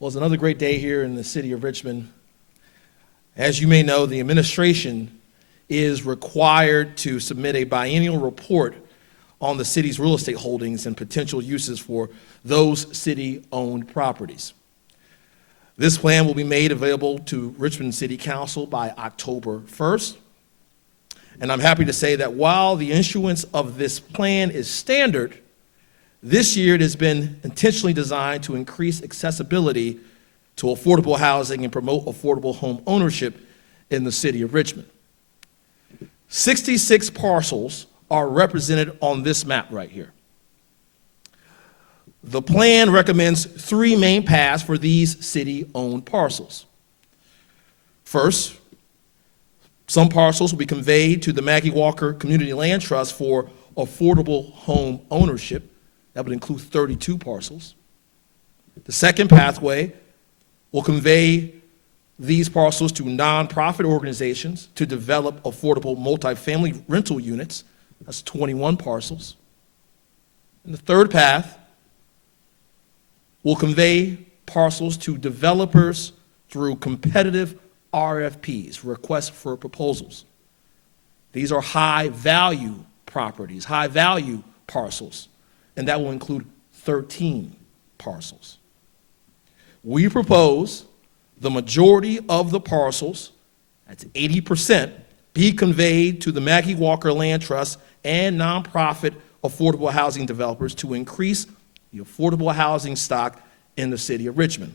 Well, it's another great day here in the city of Richmond. As you may know, the administration is required to submit a biennial report on the city's real estate holdings and potential uses for those city-owned properties. This plan will be made available to Richmond City Council by October 1st. And I'm happy to say that while the issuance of this plan is standard, this year it has been intentionally designed to increase accessibility to affordable housing and promote affordable home ownership in the city of Richmond. 66 parcels are represented on this map right here. The plan recommends three main paths for these city-owned parcels. First, some parcels will be conveyed to the Maggie Walker Community Land Trust for affordable home ownership. That would include 32 parcels. The second pathway will convey these parcels to nonprofit organizations to develop affordable multifamily rental units. That's 21 parcels. And the third path will convey parcels to developers through competitive RFPs, requests for proposals. These are high-value properties, high-value parcels, and that will include 13 parcels. We propose the majority of the parcels, that's 80%, be conveyed to the Maggie Walker Land Trust and nonprofit affordable housing developers to increase the affordable housing stock in the city of Richmond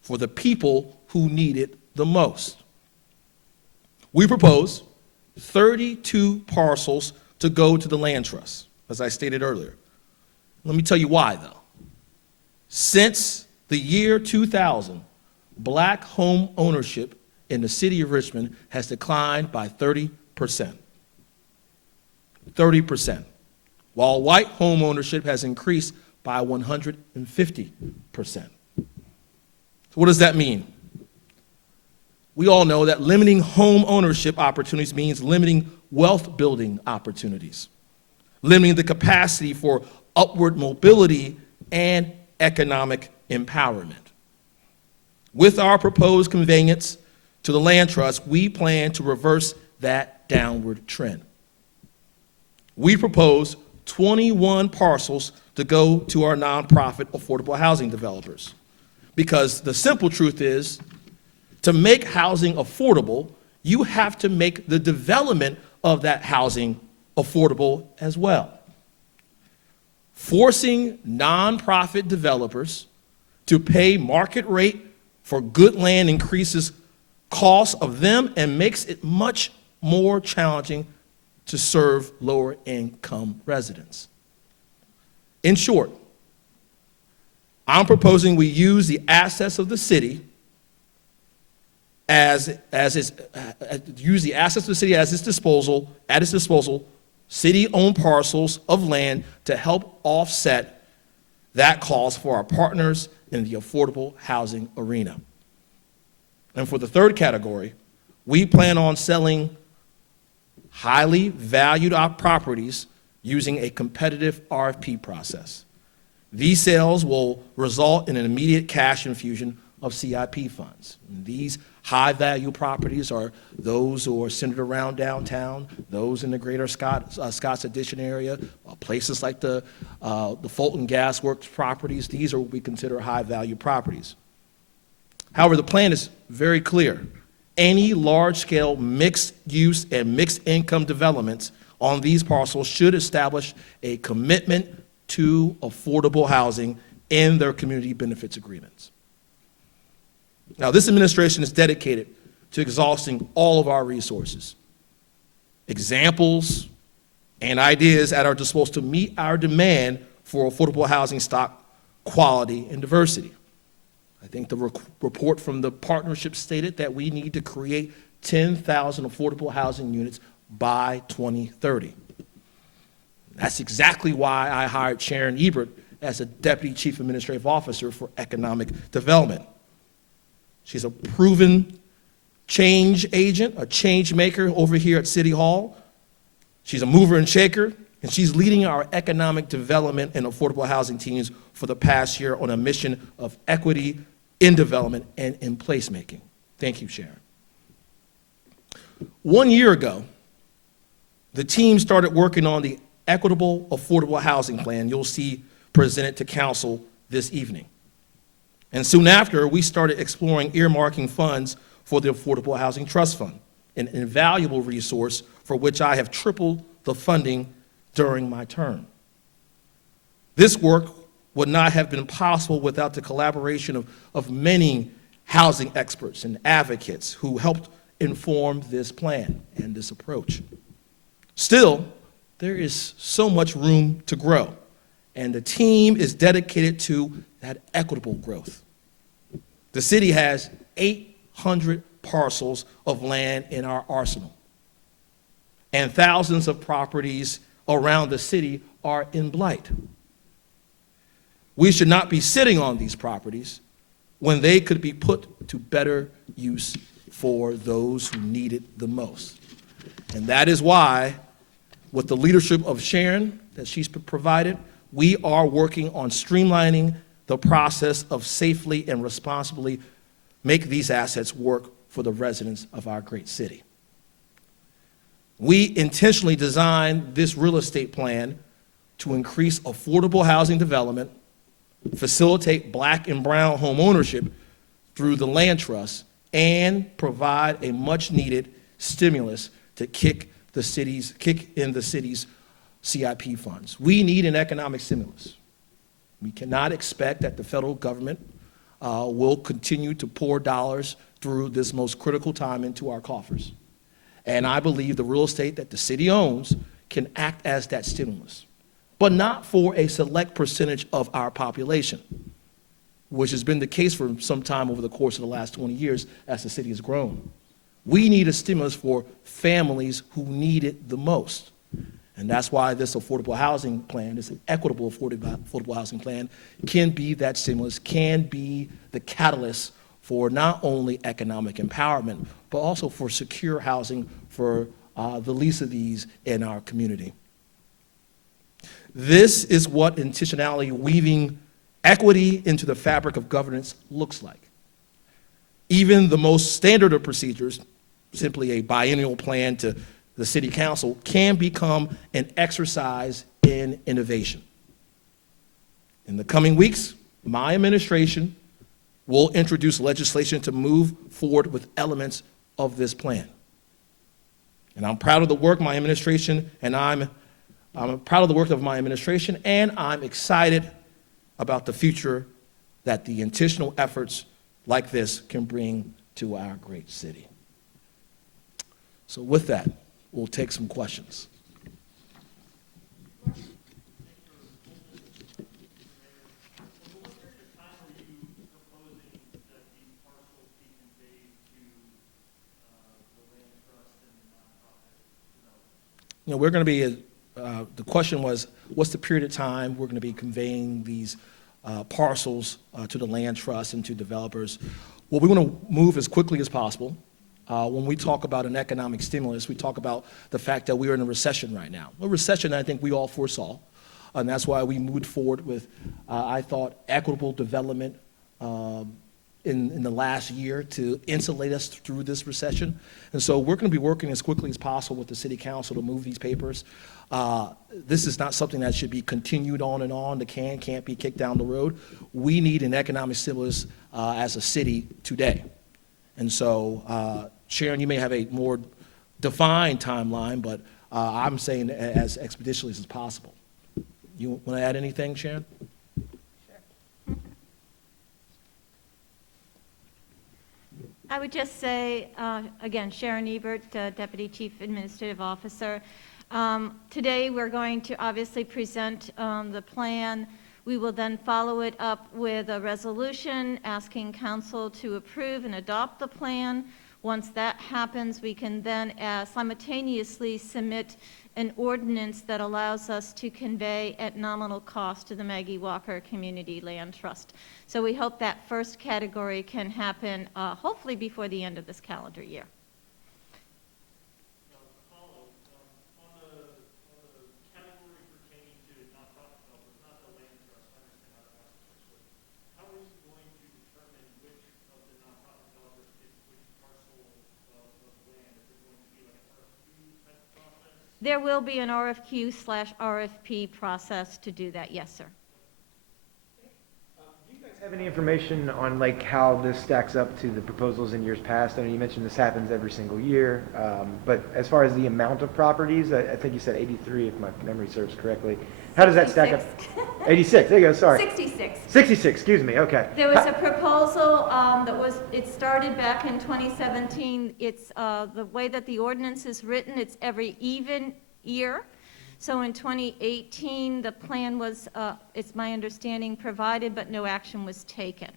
for the people who need it the most. We propose 32 parcels to go to the land trust, as I stated earlier. Let me tell you why, though. Since the year 2000, black home ownership in the city of Richmond has declined by 30%. 30%, while white home ownership has increased by 150%. So what does that mean? We all know that limiting home ownership opportunities means limiting wealth building opportunities, limiting the capacity for upward mobility and economic empowerment. With our proposed conveyance to the land trust, we plan to reverse that downward trend. We propose 21 parcels to go to our nonprofit affordable housing developers, because the simple truth is, to make housing affordable, you have to make the development of that housing affordable as well. Forcing nonprofit developers to pay market rate for good land increases costs of them and makes it much more challenging to serve lower income residents. In short, I'm proposing we use the assets of the city at its disposal, city-owned parcels of land to help offset that cost for our partners in the affordable housing arena. And for the third category, we plan on selling highly valued properties using a competitive RFP process. These sales will result in an immediate cash infusion of CIP funds. And these high-value properties are those who are centered around downtown, those in the greater Scott's Addition area, places like the Fulton Gas Works properties. These are what we consider high-value properties. However, the plan is very clear. Any large-scale mixed-use and mixed-income developments on these parcels should establish a commitment to affordable housing in their community benefits agreements. Now, this administration is dedicated to exhausting all of our resources, examples, and ideas at our disposal to meet our demand for affordable housing stock, quality, and diversity. I think the report from the partnership stated that we need to create 10,000 affordable housing units by 2030. That's exactly why I hired Sharon Ebert as a Deputy Chief Administrative Officer for Economic Development. She's a proven change agent, a change maker over here at City Hall. She's a mover and shaker, and she's leading our economic development and affordable housing teams for the past year on a mission of equity, in development and in placemaking. Thank you, Sharon. 1 year ago, the team started working on the Equitable Affordable Housing Plan you'll see presented to council this evening. And soon after, we started exploring earmarking funds for the Affordable Housing Trust Fund, an invaluable resource for which I have tripled the funding during my term. This work would not have been possible without the collaboration of many housing experts and advocates who helped inform this plan and this approach. Still, there is so much room to grow, and the team is dedicated to that equitable growth. The city has 800 parcels of land in our arsenal, and thousands of properties around the city are in blight. We should not be sitting on these properties when they could be put to better use for those who need it the most. And that is why, with the leadership of Sharon that she's provided, we are working on streamlining the process of safely and responsibly make these assets work for the residents of our great city. We intentionally designed this real estate plan to increase affordable housing development, facilitate Black and brown home ownership through the land trust, and provide a much-needed stimulus to kick in the city's CIP funds. We need an economic stimulus. We cannot expect that the federal government will continue to pour dollars through this most critical time into our coffers. And I believe the real estate that the city owns can act as that stimulus, but not for a select percentage of our population, which has been the case for some time over the course of the last 20 years as the city has grown. We need a stimulus for families who need it the most. And that's why this affordable housing plan, this equitable affordable housing plan, can be that stimulus, can be the catalyst for not only economic empowerment, but also for secure housing for the least of these in our community. This is what intentionality weaving equity into the fabric of governance looks like. Even the most standard of procedures, simply a biennial plan to the city council, can become an exercise in innovation. In the coming weeks, my administration will introduce legislation to move forward with elements of this plan. And I'm proud of the work my administration and I'm proud of the work of my administration, and I'm excited about the future that the intentional efforts like this can bring to our great city. So with that, we'll take some questions. You know, we're going to be, the question was, what's the period of time we're going to be conveying these parcels to the land trust and to developers? Well, we want to move as quickly as possible. When we talk about an economic stimulus, we talk about the fact that we are in a recession right now. A recession I think we all foresaw, and that's why we moved forward with, I thought, equitable development in the last year to insulate us through this recession. And so we're going to be working as quickly as possible with the city council to move these papers. This is not something that should be continued on and on. The can can't be kicked down the road. We need an economic stimulus as a city today. And so, Sharon, you may have a more defined timeline, but I'm saying as expeditiously as possible. You want to add anything, Sharon? I would just say, again, Sharon Ebert, Deputy Chief Administrative Officer. Today we're going to obviously present the plan. We will then follow it up with a resolution asking council to approve and adopt the plan. Once that happens, we can then simultaneously submit an ordinance that allows us to convey at nominal cost to the Maggie Walker Community Land Trust. So we hope that first category can happen hopefully before the end of this calendar year. How is he going to determine which There will be an RFQ/RFP process to do that, yes, sir. Do you guys have any information on like how this stacks up to the proposals in years past? I know you mentioned this happens every single year, but as far as the amount of properties, I think you said 83 if my memory serves correctly. How does that stack up? 86, there you go, sorry. 66. 66, excuse me, okay. There was a proposal it started back in 2017. It's the way that the ordinance is written, it's every even year. So in 2018, the plan was, it's my understanding, provided, but no action was taken.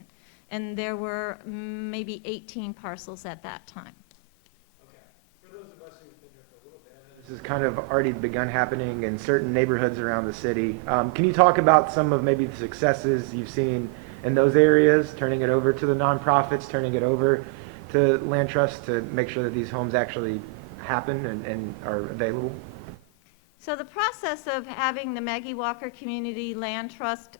And there were maybe 18 parcels at that time. Okay. For those of us who've been here for a little bit, I know this has kind of already begun happening in certain neighborhoods around the city. Can you talk about some of maybe the successes you've seen in those areas, turning it over to the nonprofits, turning it over to land trusts to make sure that these homes actually happen and are available? So the process of having the Maggie Walker Community Land Trust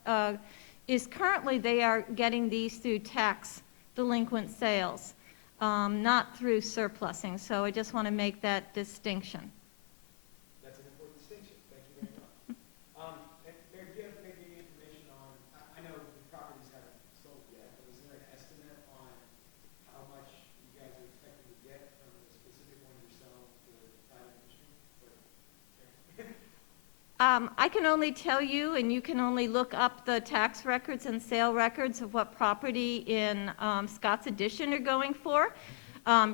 is currently they are getting these through tax delinquent sales, not through surplusing. So I just want to make that distinction. That's an important distinction. Thank you very much. And Mayor, do you have maybe any information on, I know the properties haven't sold yet, but is there an estimate on how much you guys are expecting to get from the specific one you're selling to the private industry? I can only tell you, and you can only look up the tax records and sale records of what property in Scott's Addition are going for.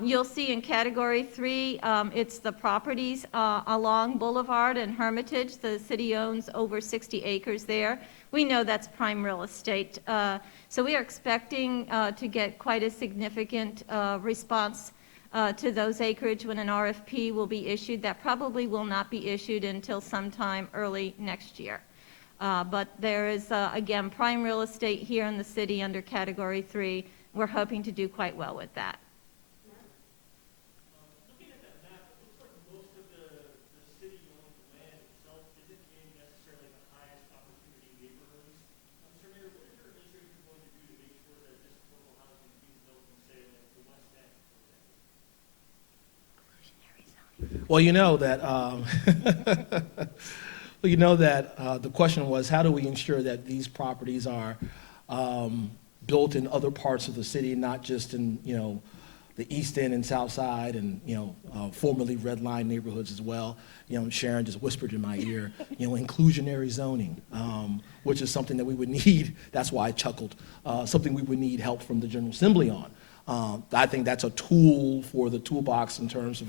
You'll see in Category 3, it's the properties along Boulevard and Hermitage. The city owns over 60 acres there. We know that's prime real estate. So we are expecting to get quite a significant response to those acreage when an RFP will be issued. That probably will not be issued until sometime early next year. But there is, again, prime real estate here in the city under Category 3. We're hoping to do quite well with that. Looking at that map, it looks like most of the city-owned land itself isn't in necessarily the highest opportunity neighborhoods. Mr. Mayor, what is your administration going to do to make sure that this affordable housing is being built in, say, like the West End, for example? Well, you know that, the question was, how do we ensure that these properties are built in other parts of the city, not just in, the East End and South Side and, formerly red line neighborhoods as well. Sharon just whispered in my ear, inclusionary zoning, which is something that we would need. That's why I chuckled. Something we would need help from the General Assembly on. I think that's a tool for the toolbox in terms of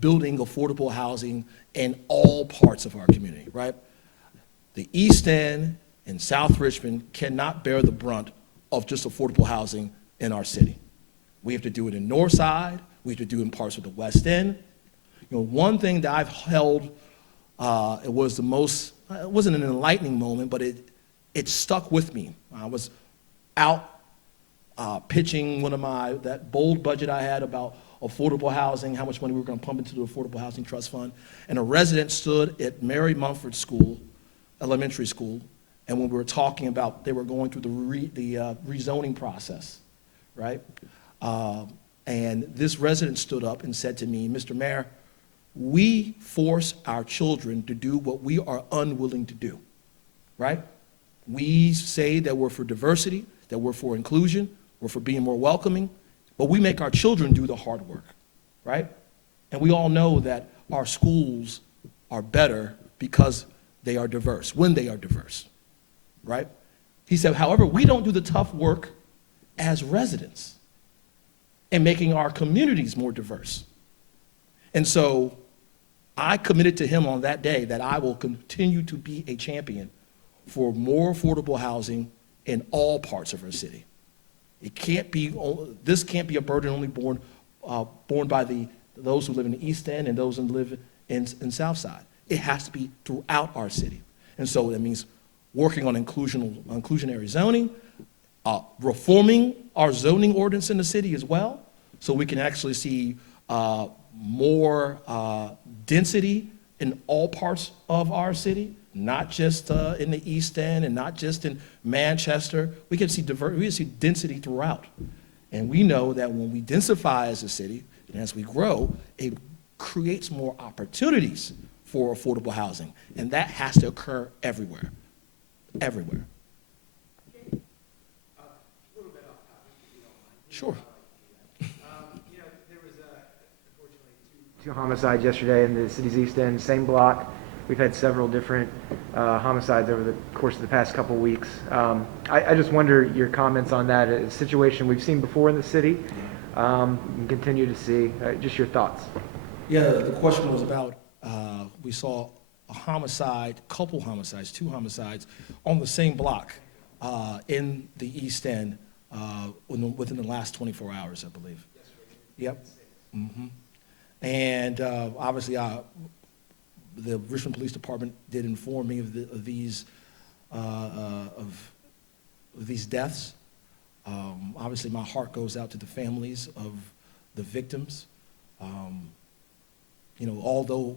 building affordable housing in all parts of our community, right? The East End and South Richmond cannot bear the brunt of just affordable housing in our city. We have to do it in North Side. We have to do it in parts of the West End. One thing that I've held, it was the most, it wasn't an enlightening moment, but it stuck with me. I was out pitching that bold budget I had about affordable housing, how much money we were going to pump into the Affordable Housing Trust Fund. And a resident stood at Mary Mumford School, elementary school, and when we were talking about, they were going through the rezoning process, right? And this resident stood up and said to me, Mr. Mayor, we force our children to do what we are unwilling to do, right? We say that we're for diversity, that we're for inclusion, we're for being more welcoming, but we make our children do the hard work, right? And we all know that our schools are better because they are diverse, when they are diverse, right? He said, however, we don't do the tough work as residents in making our communities more diverse. And so I committed to him on that day that I will continue to be a champion for more affordable housing in all parts of our city. This can't be a burden only borne by those who live in the East End and those who live in South Side. It has to be throughout our city. And so that means working on inclusionary zoning, reforming our zoning ordinance in the city as well, so we can actually see more density in all parts of our city, not just in the East End and not just in Manchester. We can see density throughout. And we know that when we densify as a city and as we grow, it creates more opportunities for affordable housing. And that has to occur everywhere, everywhere. Sure. There was unfortunately two homicides yesterday in the city's East End, same block. We've had several different homicides over the course of the past couple weeks. I just wonder your comments on that. A situation we've seen before in the city, and continue to see. Just your thoughts. Yeah, the question was about, we saw a homicide, couple homicides, two homicides on the same block in the East End within the last 24 hours, I believe. Yep. Mm-hmm. And obviously, the Richmond Police Department did inform me of these deaths. Obviously, my heart goes out to the families of the victims. Although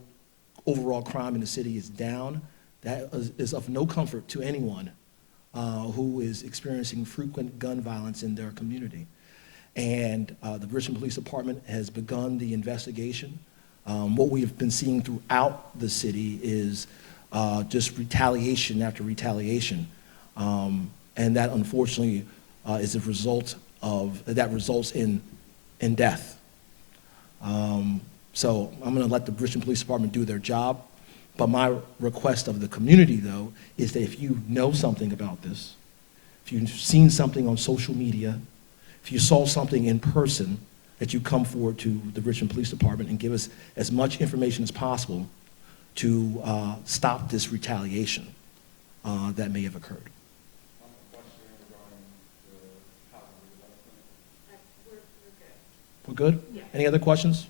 overall crime in the city is down, that is of no comfort to anyone who is experiencing frequent gun violence in their community. And the Richmond Police Department has begun the investigation. What we have been seeing throughout the city is just retaliation after retaliation. And that unfortunately is a result that results in death. So I'm going to let the Richmond Police Department do their job. But my request of the community, though, is that if you know something about this, if you've seen something on social media, if you saw something in person, that you come forward to the Richmond Police Department and give us as much information as possible to stop this retaliation that may have occurred. We're good? Yeah. Any other questions?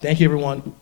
Thank you, everyone.